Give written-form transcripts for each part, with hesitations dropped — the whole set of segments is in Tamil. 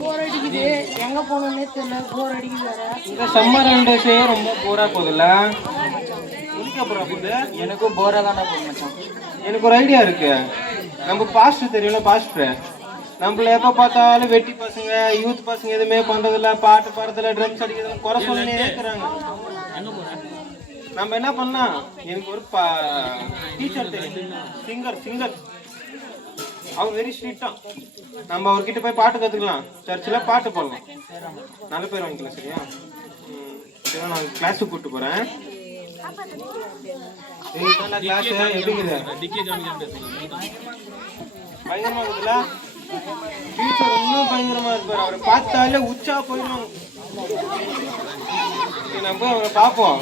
போர் அடிக்குது, எங்க போகணும்னே தெரியல. போர் அடிக்குது வேற. இந்த சம்மர் ரெண்டே ரொம்ப போரா போகுதுல்ல. எனக்கும் போரா தானே போகுது மச்சான். எனக்கு ஒரு ஐடியா இருக்கு. நம்ம பாஸ்டர் தெரியும்ல, பாஸ்டர் நம்மள எப்ப பார்த்தாலும் வெட்டி பசங்க யூத் பசங்க எதுவுமே பண்றதில்ல, பாட்டு பாடுறதுல ட்ரம்ஸ் அடிக்கிறதுல குறை சொல்லி இருக்கிறாங்க. நம்ம என்ன பண்ணா, எனக்கு ஒரு டீச்சர் தெரியும், சிங்கர் அவர் வெரி ஸ்வீட்டா. நம்ம அவர்கிட்ட போய் பாட்டு கத்துக்கலாம், சர்ச்சில் பாட்டு பாடலாம், நல்ல பேர் வாங்கிக்கலாம். சரியா? சரி, நான் கிளாஸுக்கு கூப்பிட்டு போறேன். கிளாஸ் எப்படிங்குது? பயங்கரமா இருக்குதுல்ல? டீச்சர் இன்னும் பயங்கரமா இருப்பாரு. அவரை பார்த்தாலே உச்சா போயிடுவாங்க. நம்ம அவரை பார்ப்போம்.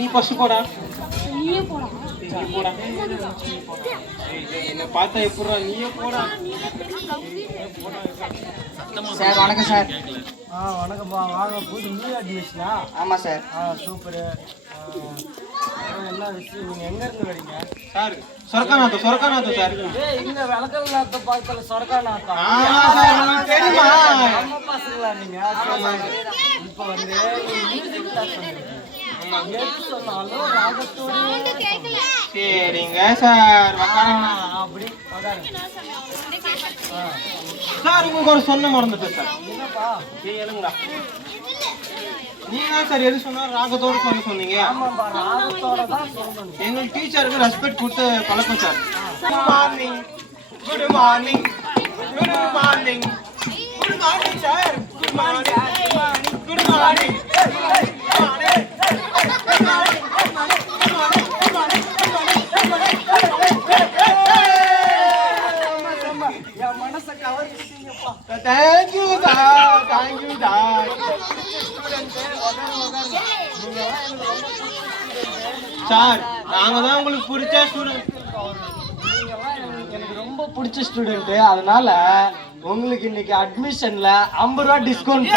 நீ ஃபர்ஸ்ட் போடா. என்ன பார்த்தா எப்படா நீயே போடா. சார் வணக்கம் சார். வணக்கம்ப்பா. வாங்க. புது நியூ அட்மிஷனா? ஆமாம் சார். சூப்பரு. என்ன விஷயம்? நீங்கள் எங்கேருந்து வரீங்க? சார் சொரக்காநாத்தம் சார். இங்கே விளக்கல் நாத்த பார்க்கல, சொரக்காநாத்தம். தெரியுமா? நம்ம பசங்களா நீங்கள்? இப்போ வந்து மியூசிக் கிளாஸ் எது சொன்னாலும் ராகத்தோடு. சரிங்க சார். அப்படி சார் உங்களுக்கு ஒரு சொன்ன மறந்துட்டு சார். என்னப்பா? எழுங்கடா. நீங்க தான் சார் எது சொன்னா ராகத்தோடு சொன்னீங்க. ஆமாப்பா, ராகத்தோட தான் சொல்லணும். எங்கள் டீச்சருக்கு ரெஸ்பெக்ட் கொடுத்து பழக்கம் sir. Good morning, good morning, good morning, good morning sir. Good morning, good morning. என் மனசை கவர்ந்துட்டீங்கப்பா. Thank you sir, thank you sir. Sir நாங்க தான் உங்களுக்கு பிடிச்ச ஸ்டூடெண்ட். எனக்கு ரொம்ப பிடிச்ச ஸ்டூடெண்ட். அதனால உங்களுக்கு இன்னைக்கு அட்மிஷன்ல 50 ரூபா டிஸ்கவுண்ட்.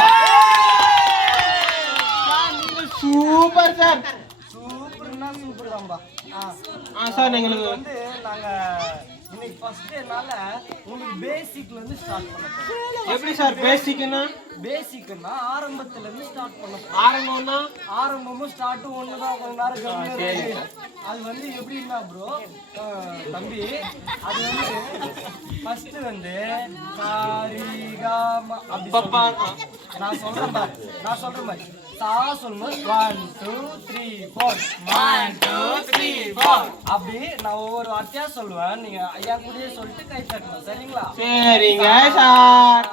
Super sir. சூப்பர்னா சூப்பர் தான்பா. சார் எங்களுக்கு வந்து நாங்க இன்னைக்கு ஃபர்ஸ்ட் டேனால உங்களுக்கு பேசிக்ல இருந்து ஸ்டார்ட் பண்ண போறோம். எப்படி சார் பேசிக்னா? பேசிக்னா ஆரம்பத்துல இருந்து ஸ்டார்ட் பண்ண போறோம். ஆரம்பம்னா ஆரம்பமும் ஸ்டார்ட்டும் ஒண்ணுதான். கொஞ்ச நேரம் கம்மியா. அது வந்து எப்படின்னா ப்ரோ தம்பி, அது வந்து ஃபர்ஸ்ட் வந்து சாரிகாமா அப்பப்பா. நான் சொல்றேன் பாரு. சா சொல்லணும். 1 2 3 4 1 2 3 4 அப்படி நான் ஒவ்வொரு வார்த்தையா சொல்லுவேன். நீங்க ஐயா கூடயே சொல்லிட்டு கை தட்டணும். சரிங்களா? சரிங்க சார்.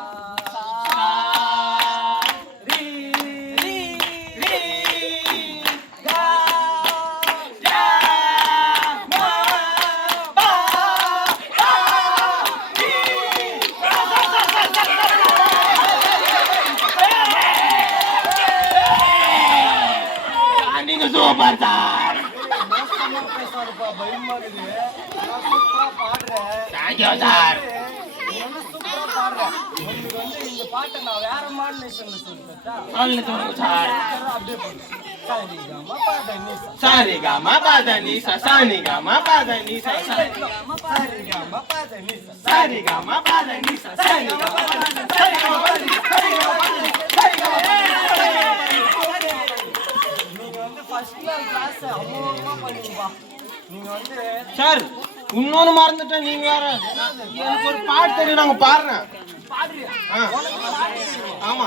Super sir. பேசாதப்பா, பயமா இருக்குது. நான் சூப்பரா பாடுறேன். Thank you sir. சூப்பரா பாடுறேன். உங்களுக்கு வந்து இந்த பாட்டை நான் வேற மாடுலேஷன்ல சொல்லிட்டேன். சார். அப்படியே போடு. சரிகமா பதனிசா, சரிகமா பதனிசா, சரிகமா பதனிசா, சரிகமா பதனிசா, சரிகமா பதனிசா, சரிகமா பதனிசா. சார் இன்னொன்னு மறந்துட்டேன். நீங்க வேற எனக்கு ஒரு பாட்டு தெரியும், நாங்க பாடுறேன். ஆமா,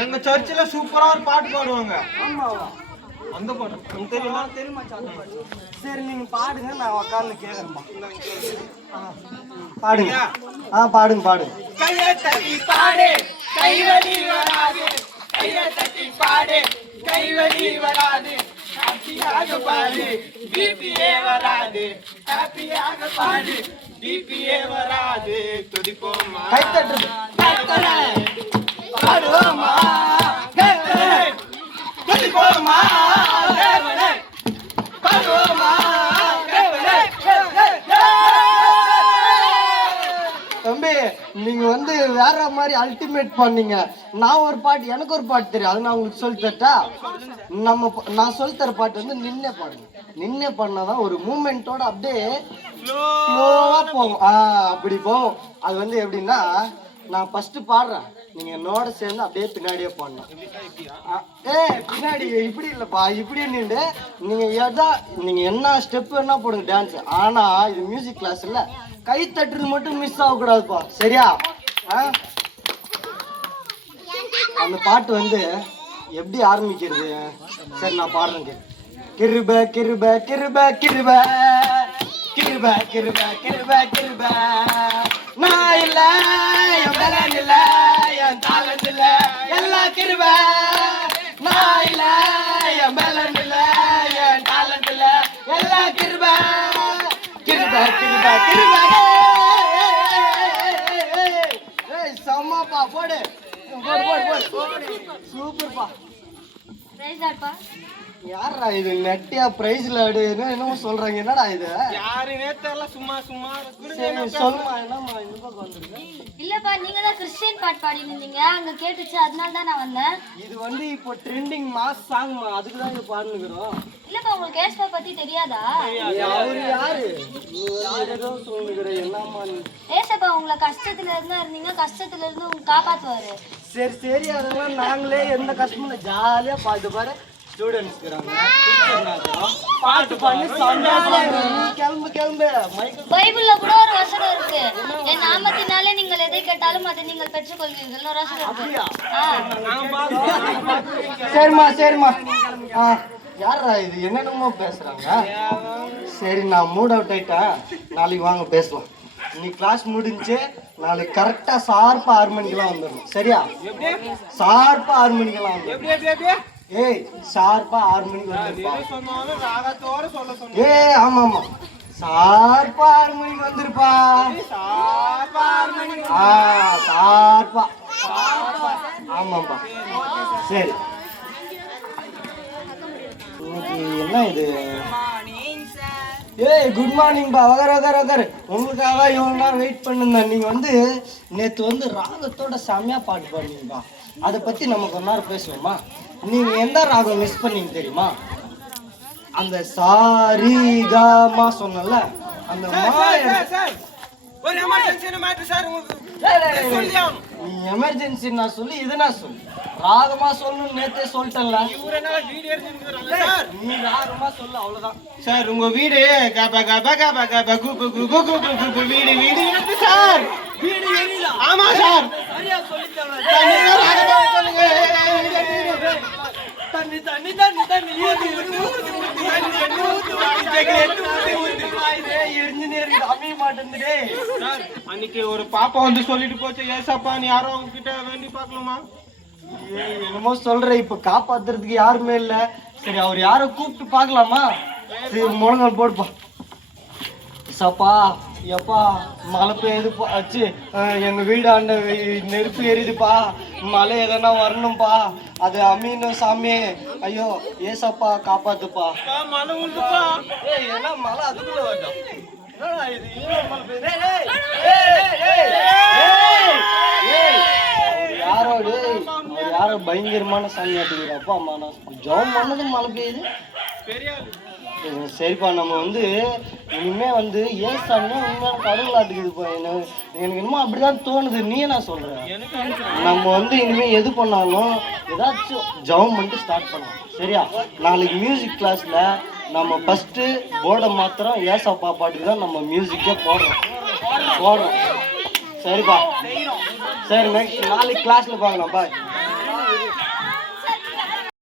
எங்க சர்ச்சில் சூப்பரா ஒரு பாட்டு பாடுவாங்க. அந்த பாட்டு உங்களுக்கு தெரியுமா? தெரியுமா? சரி நீங்க பாடுங்க, நான் உட்கார்ந்து கேட்கறேன்பா. பாடுங்க. பாடுங்க. கையை தட்டி பாடு, கைவலி வராது. கையை தட்டி பாடு, கைவலி வராது. ஹாப்பியாக பாடு, பிபிஏ வராது. ஹாப்பியாக பாடு, பிபிஏ வராது. துடிப்போமா, கை தட்டுறது. பாடுவோமா, துடிப்போமா, பாடுவோமா. தம்பி நீங்க வந்து வேற மாதிரி அல்டிமேட் பண்ணீங்க. நான் ஒரு பாட்டு, எனக்கு ஒரு பாட்டு தெரியும், அது நான் உங்களுக்கு சொல்லி தரட்டா? நான் சொல்லி தர பாட்டு வந்து நின்னே பாடுங்க. நின்னே பண்ணாதான் ஒரு மூமெண்டோட அப்படியே ஸ்லோவா போகும். அப்படி போகும். அது வந்து எப்படின்னா, நான் ஃபர்ஸ்ட் பாடுறேன், நீங்க என்னோட சேர்ந்து அப்படியே பின்னாடியே பாடணும். பின்னாடி இப்படி இல்லப்பா, இப்படி நின்று நீங்க என்ன ஸ்டெப் வேணா போடுங்க டான்ஸ். ஆனா இது மியூசிக் கிளாஸ் இல்ல, கை தட்டுறது மட்டும் மிஸ் ஆகக்கூடாதுப்பா, சரியா? அந்த பாட்டு வந்து எப்படி ஆரம்பிக்கிறது? சரி நான் பாடுறேன். கிருப கிருப கிருப கிருப கிருப கிருப கிருப கிருப, நான் இல்ல என் பலன் இல்ல என் தாளம் இல்ல எல்லா கிருப, நான் இல்ல என் பலன் இல்ல என் தாளம் இல்ல எல்லா கிருப கிருப கிருப கிருப. சம்மாப்பா, போடு போடு போடு போடு, சூப்பர்ப்பா. யாரா இது நெட்டியா பிரைஸ்ல என்னமோ சொல்றாங்க, என்னடா இது? யாருனே தெரியல, சும்மா சும்மா சொல்லுமா, என்னம்மா இந்த பக்கம் வந்திருக்க? இல்லப்பா, நீங்க தான் கிறிஸ்டியன் பாட்டு பாடி இருந்தீங்க, அங்க கேட்டுச்சு, அதனால தான் நான் வந்தேன். இது வந்து இப்போ ட்ரெண்டிங் மாஸ் சாங்மா, அதுக்கு தான் இது பாடுனுக்குறோம். இல்லப்பா, உங்களுக்கு ஏசப்பா பத்தி தெரியாதா? அவரு யாரு? ஏதோ சொல்லுகிற, என்னம்மா ஏசப்பா உங்களை கஷ்டத்துல இருந்தீங்க, கஷ்டத்துல இருந்து உங்களை காப்பாத்துவாரு. சரி சரி, அதெல்லாம் நாங்களே எந்த கஷ்டமும் இல்லை, ஜாலியா பாட்டு பாரு. ஸ்டூடெண்ட்ஸ் பாட்டு பாடி கிளம்பு கிளம்பு. பைபிள்ல கூட ஒரு வசனம் இருக்கு, என் நாமத்தினாலே நீங்கள் எதை கேட்டாலும் அதை நீங்கள் பெற்றுக்கொள்வீர்கள், ஒரு வசனம் இருக்கு. சரிம்மா சரிம்மா. யாரா இது என்னென்னமோ பேசுறாங்க? சரி நான் மூட் அவுட் ஆயிட்டேன், நாளைக்கு வாங்க பேசலாம். இன்னைக்கு கிளாஸ் முடிஞ்சு நாளைக்கு கரெக்டா ஷார்ப்பா 6 மணிக்கெல்லாம் வந்துடணும், சரியா? ஷார்ப்பா 6 மணிக்கெல்லாம் வந்துடும். ஏய் ஷார்ப்பா 6 மணிக்கு வந்துருப்பா. ஏய் ஆமா ஆமா, ஷார்ப்பா 6 மணிக்கு வந்துருப்பா. ஷார்ப்பா ஆமாப்பா. சரி இன்னைக்கு என்ன இது? ஏய் குட் மார்னிங் பா, வகர் வகர் வகர். உங்களுக்காக இவ்வளோ நேரம் வெயிட் பண்ணுந்தேன். நீங்கள் வந்து நேற்று வந்து ராகத்தோட செம்மையாக பாட்டு பாடுனீங்கப்பா, அதை பற்றி நமக்கு ஒரு நேரம் பேசுவோமா? நீங்கள் எந்த ராகம் மிஸ் பண்ணீங்க தெரியுமா? அந்த சாரிகாமா சொன்னல, அந்த நீ எமர்ஜென்சி நான் சொல்லி இதை நான் சொல்லி ராகமா சொல்லணும்னு நேத்தே சொல்லிட்டேன்ல. நீ ராகமா சொல்லு, அவ்வளவுதான். சார் உங்க வீடு கப கப கப கப குபு குபு குபு குபு வீடு வீடு இருக்கு சார். வீடு எரியுதா? ஆமா சார். சரியா சொல்லிட்டேன். தண்ணி தண்ணி தண்ணி தண்ணி அன்னைக்கு ஒரு பாப்பா வந்து சொல்லிட்டு போச்சு, ஏசப்பா நீ யாரோ அவங்க கிட்ட வேண்டி பாக்கலாமா? என்னமோ சொல்ற, இப்ப காப்பாத்துறதுக்கு யாருமே இல்ல. சரி அவர் யாரோ கூப்பிட்டு பாக்கலாமா? சரி முழங்கால் போடுப்பா. சப்பா எப்பா மழை பெய்யுதுப்பா, ஆச்சு எங்க வீடாண்ட நெருப்பு எரியுதுப்பா, மழை எதனா வரணும்பா, அது அமீனும் சாமி, ஐயோ ஏசப்பா காப்பாத்துப்பா. மழை உண்டுப்பா. ஏய் என்ன மழை அதுக்குள்ள வரட்டும்? யாரோ பயங்கரமான சாமி ஆட்டுக்கிறப்பா. அம்மா நான் ஜெபம் பண்ணதும் மழை பெய்யுது. சரிப்பா, நம்ம வந்து இனிமே வந்து ஏன் சாமி உண்மையான கடவுள் ஆட்டுக்குதுப்பா. எனக்கு என்னமோ அப்படிதான் தோணுது. நீ என்ன சொல்ற? நம்ம வந்து இனிமே எது பண்ணாலும் ஏதாச்சும் ஜெபம் பண்ணிட்டு ஸ்டார்ட் பண்ணலாம், சரியா? நாளைக்கு மியூசிக் கிளாஸ்ல நம்ம ஃபர்ஸ்ட் போர்டை மாத்திரம் ஏசப்பா பாட்டுக்கு தான் நம்ம மியூசிக்கே போடுறோம். சரிப்பா, சரி நெக்ஸ்ட் நாளைக்கு கிளாஸ்ல பார்க்கலாம். பாய்.